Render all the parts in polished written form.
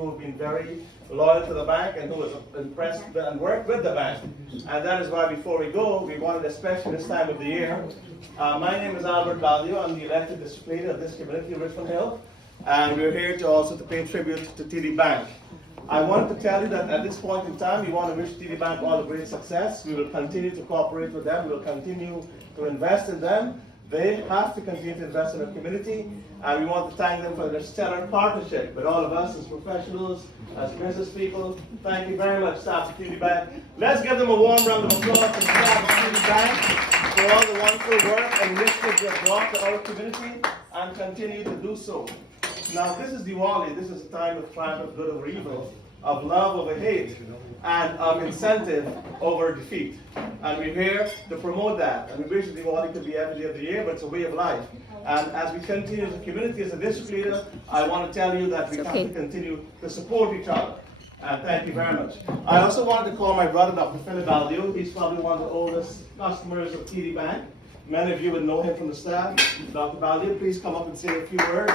who have been very loyal to the bank and who is impressed and worked with the bank. And that is why before we go, we wanted, especially this time of the year, my name is Albert Baldeo. I'm the elected district leader of this community, Richmond Hill, and we're here to also to pay tribute to TD Bank. I want to tell you that at this point in time, we want to wish TD Bank all the great success. We will continue to cooperate with them. We will continue to invest in them. They have to continue to invest in our community, and we want to thank them for their stellar partnership with all of us as professionals, as business people. Thank you very much, staff of TD Bank. Let's give them a warm round of applause for the staff of TD Bank for all the wonderful work and initiatives they have brought to our community and continue to do so. Now, this is Diwali. This is a time of triumph of good over evil, of love over hate, and of incentive over defeat. And we're here to promote that. And we wish Diwali could be every day of the year, but it's a way of life. And as we continue as a community, as a district leader, I want to tell you that we have to continue to support each other. And thank you very much. I also wanted to call my brother, Dr. Philip Baldeo. He's probably one of the oldest customers of TD Bank. Many of you would know him from the staff. Dr. Baldeo, please come up and say a few words.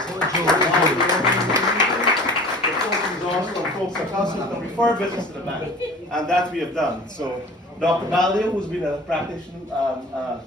Folks are customers to refer business to the bank, and that we have done. So, Dr. Baldeo, who's been a practitioner,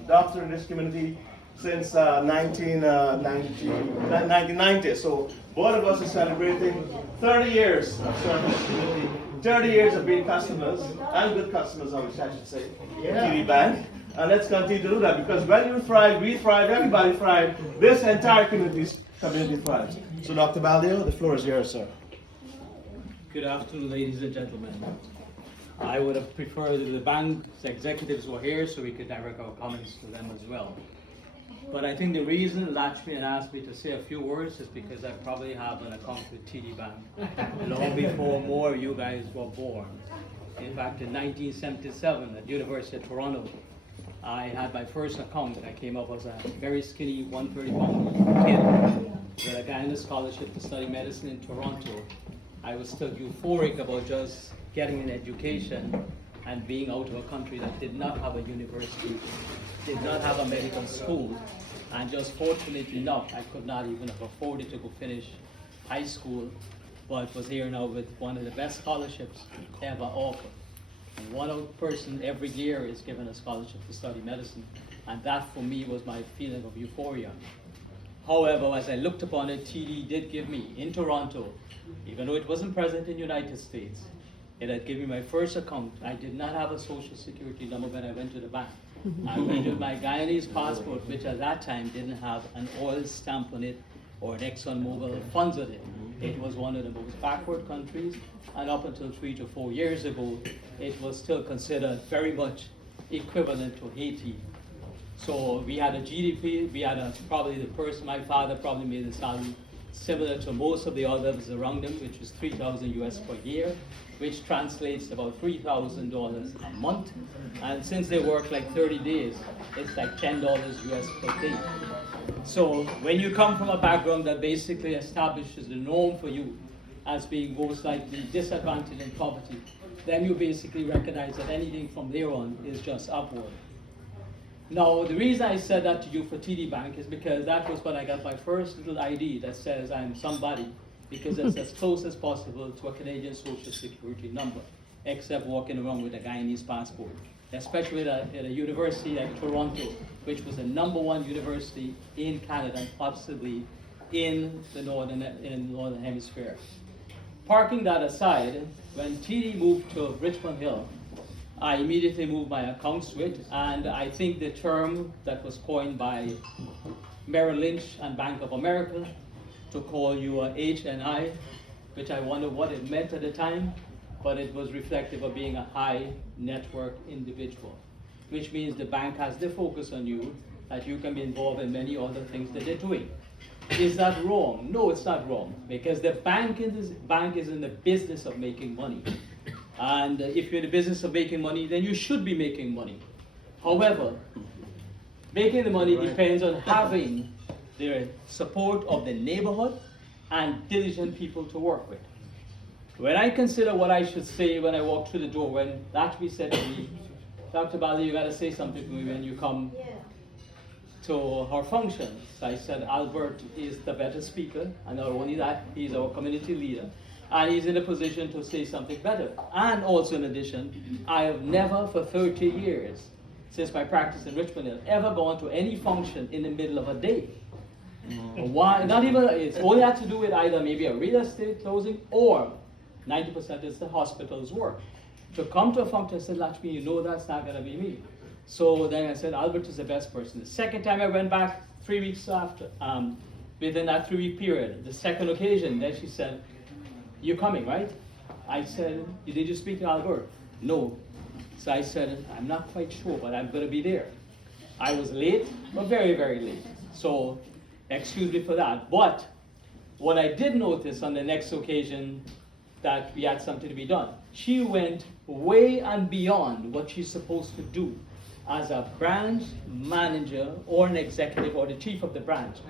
doctor in this community since 1990. So, both of us are celebrating 30 years of service to the community, 30 years of being customers, and good customers, I should say, TD Bank. And let's continue to do that, because when you thrive, we thrive, everybody thrives, this entire community thrives. So, Dr. Baldeo, the floor is yours, sir. Good afternoon, ladies and gentlemen. I would have preferred that the bank's executives were here so we could direct our comments to them as well. But I think the reason Lakshmi had asked me to say a few words is because I probably have an account with TD Bank long before more of you guys were born. In fact, in 1977 at the University of Toronto, I had my first account. I came up as a very skinny 130-pound kid with a Guyana scholarship to study medicine in Toronto. I was still euphoric about just getting an education and being out of a country that did not have a university, did not have a medical school, and just fortunately enough, I could not even have afforded to go finish high school, but was here now with one of the best scholarships ever offered. And one person every year is given a scholarship to study medicine, and that for me was my feeling of euphoria. However, as I looked upon it, TD did give me, in Toronto, even though it wasn't present in the United States, it had given me my first account. I did not have a social security number when I went to the bank. I went with my Guyanese passport, which at that time didn't have an oil stamp on it or an ExxonMobil funds on it. It was one of the most backward countries, and up until 3 to 4 years ago, it was still considered very much equivalent to Haiti. So we had a GDP, we had my father probably made a salary similar to most of the others around them, which was $3,000 US per year, which translates to about $3,000 a month. And since they work like 30 days, it's like $10 US per day. So when you come from a background that basically establishes the norm for you as being most likely disadvantaged in poverty, then you basically recognize that anything from there on is just upward. Now, the reason I said that to you for TD Bank is because that was when I got my first little ID that says I'm somebody, because it's as close as possible to a Canadian Social Security number, except walking around with a Guyanese passport, especially at a university like Toronto, which was the #1 university in Canada and possibly in the northern hemisphere. Parking that aside, when TD moved to Richmond Hill, I immediately moved my accounts to it, and I think the term that was coined by Merrill Lynch and Bank of America to call you a HNI, which I wonder what it meant at the time, but it was reflective of being a high network individual, which means the bank has the focus on you, that you can be involved in many other things that they're doing. Is that wrong? No, it's not wrong, because the bank is in the business of making money. And if you're in the business of making money, then you should be making money. However, making the money depends on having the support of the neighborhood and diligent people to work with. When I consider what I should say when I walk through the door, when Lakshmi said to me, Dr. Baldeo, you got to say something to me when you come to our functions. I said Albert is the better speaker, and not only that, he's our community leader. and he's in a position to say something better. And also in addition, I have never for 30 years, since my practice in Richmond Hill, ever gone to any function in the middle of a day. Why? Not even, it's only had to do with either maybe a real estate closing or 90% is the hospital's work. To come to a function, I said, Lakshmi, you know that's not gonna be me. So then I said, Albert is the best person. The second time I went back 3 weeks after, within that 3-week period, the second occasion, then she said, you're coming, right? I said, did you speak to Albert? No. So I said, I'm not quite sure, but I'm gonna be there. I was late, but very, very late. So excuse me for that. But what I did notice on the next occasion that we had something to be done, she went way and beyond what she's supposed to do as a branch manager or an executive or the chief of the branch.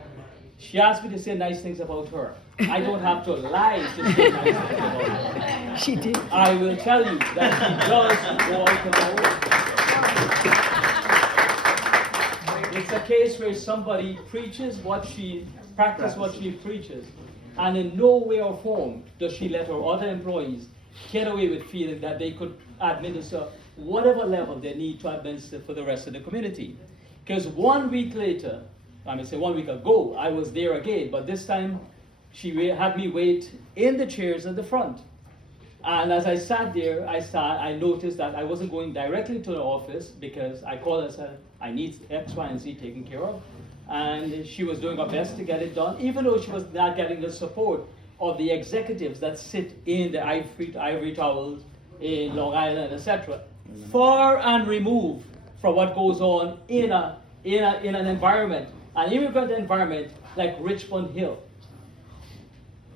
She asked me to say nice things about her. I don't have to lie to say nice things about her. She did. I will tell you that she does go out of her way. It's a case where somebody preaches what she practices what she preaches, and in no way or form does she let her other employees get away with feeling that they could administer whatever level they need to administer for the rest of the community. Because 1 week later, I mean, say 1 week ago, I was there again, but this time she had me wait in the chairs at the front. And as I sat there, I noticed that I wasn't going directly to the office because I called and said, I need X, Y, and Z taken care of. And she was doing her best to get it done, even though she was not getting the support of the executives that sit in the ivory towers in Long Island, etc. Far and removed from what goes on in an environment, an immigrant environment like Richmond Hill.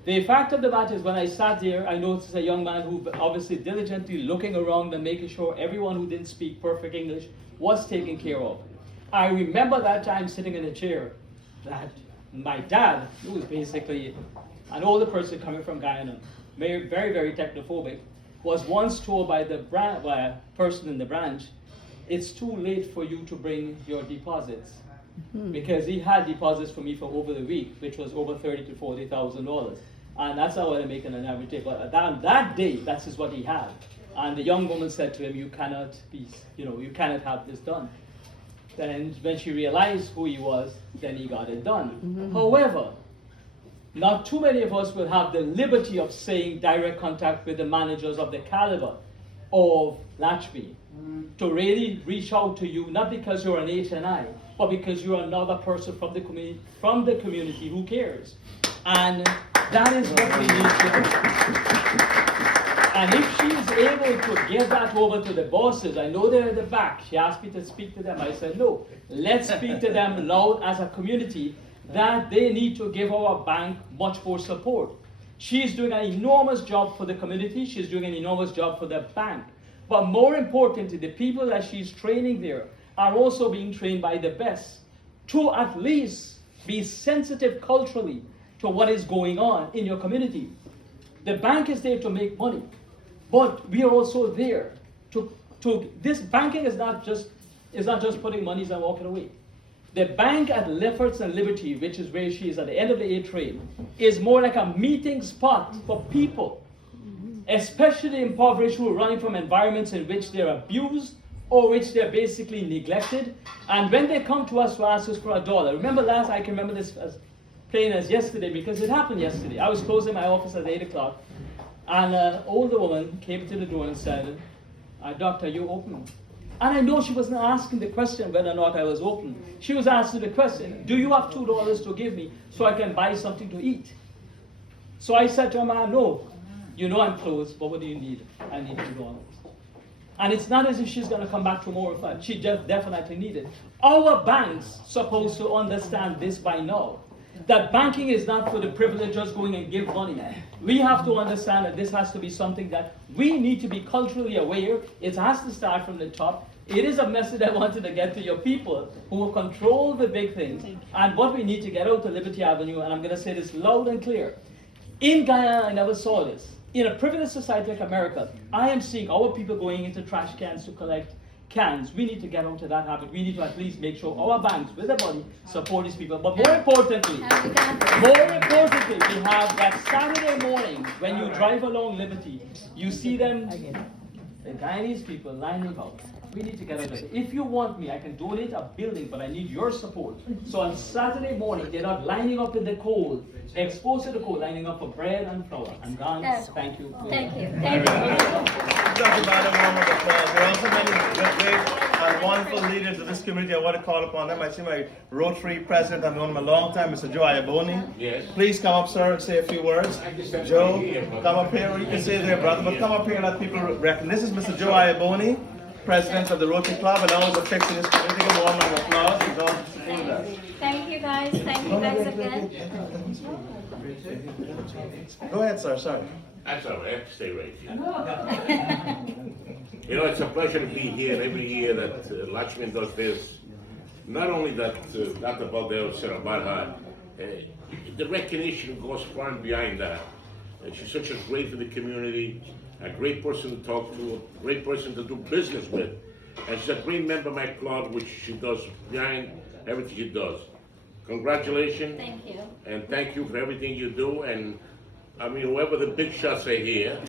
The fact of the matter is, when I sat there, I noticed a young man who obviously diligently looking around and making sure everyone who didn't speak perfect English was taken care of. I remember that time sitting in a chair that my dad, who was basically an older person coming from Guyana, very, very technophobic, was once told by by a person in the branch, it's too late for you to bring your deposits. Because he had deposits for me for over the week, which was over $30,000 to $40,000. And that's not what I make on an average day. But that day, that's just what he had. And the young woman said to him, you cannot have this done. Then when she realized who he was, then he got it done. However, not too many of us will have the liberty of saying direct contact with the managers of the caliber of Lakshmi to really reach out to you, not because you're an HNI, but because you're another person from the community who cares. And that is what we need to do. And if she is able to get that over to the bosses, I know they're at the back. She asked me to speak to them. I said, no, let's speak to them loud as a community that they need to give our bank much more support. She's doing an enormous job for the community. She's doing an enormous job for the bank. But more importantly, the people that she's training there are also being trained by the best to at least be sensitive culturally to what is going on in your community. The bank is there to make money, but we are also there to this banking is not just putting monies and walking away. The bank at Lefferts and Liberty, which is where she is at the end of the A train, is more like a meeting spot for people, especially impoverished who are running from environments in which they're abused or which they're basically neglected. And when they come to us to ask us for $1, I can remember this as plain as yesterday because it happened yesterday. I was closing my office at 8 o'clock and an older woman came to the door and said, Doctor, you open? And I know she wasn't asking the question whether or not I was open. She was asking the question, do you have $2 to give me so I can buy something to eat? So I said to her, ma'am, no. You know I'm closed, but what do you need? I need $2. And it's not as if she's going to come back tomorrow. She just definitely needed. Our bank's supposed to understand this by now. That banking is not for the privileged just going and give money. We have to understand that this has to be something that we need to be culturally aware. It has to start from the top. It is a message I wanted to get to your people who will control the big things and what we need to get out to Liberty Avenue. And I'm going to say this loud and clear. In Guyana, I never saw this. In a privileged society like America, I am seeing our people going into trash cans to collect cans. We need to get onto that habit. We need to at least make sure our banks, with the money, support these people. But more importantly, we have that Saturday morning when you drive along Liberty, you see them, the Guyanese people lining up. We need to get out of it. If you want me, I can donate a building, but I need your support. So on Saturday morning, they're not lining up in the cold, exposed to the cold, lining up for bread and flour. I'm done. Thank you. Thank you. Thank you. Talk about a round of applause. There are also many great and wonderful leaders of this community. I want to call upon them. I see my Rotary president, I've known him a long time, Mr. Joe Iaboni. Yes. Please come up, sir, and say a few words. Joe, come up here, or you can say there, brother, but come up here and let people reckon. This is Mr. Joe Iaboni, president of the Rotary Club, and always affecting this community. Give him a warm round of applause. He's always supported us. Thank you guys. Thank you guys again. Go ahead, sir, sorry. That's all right, I have to stay right here. You know, it's a pleasure to be here every year that Lakshman does this. Not only that, Dr. Baldeo said about her, the recognition goes far and behind that. She's such a great for the community, a great person to talk to, a great person to do business with. And she's a great member of my club, which she does behind everything she does. Congratulations. Thank you. And thank you for everything you do. And I mean, whoever the big shots are here,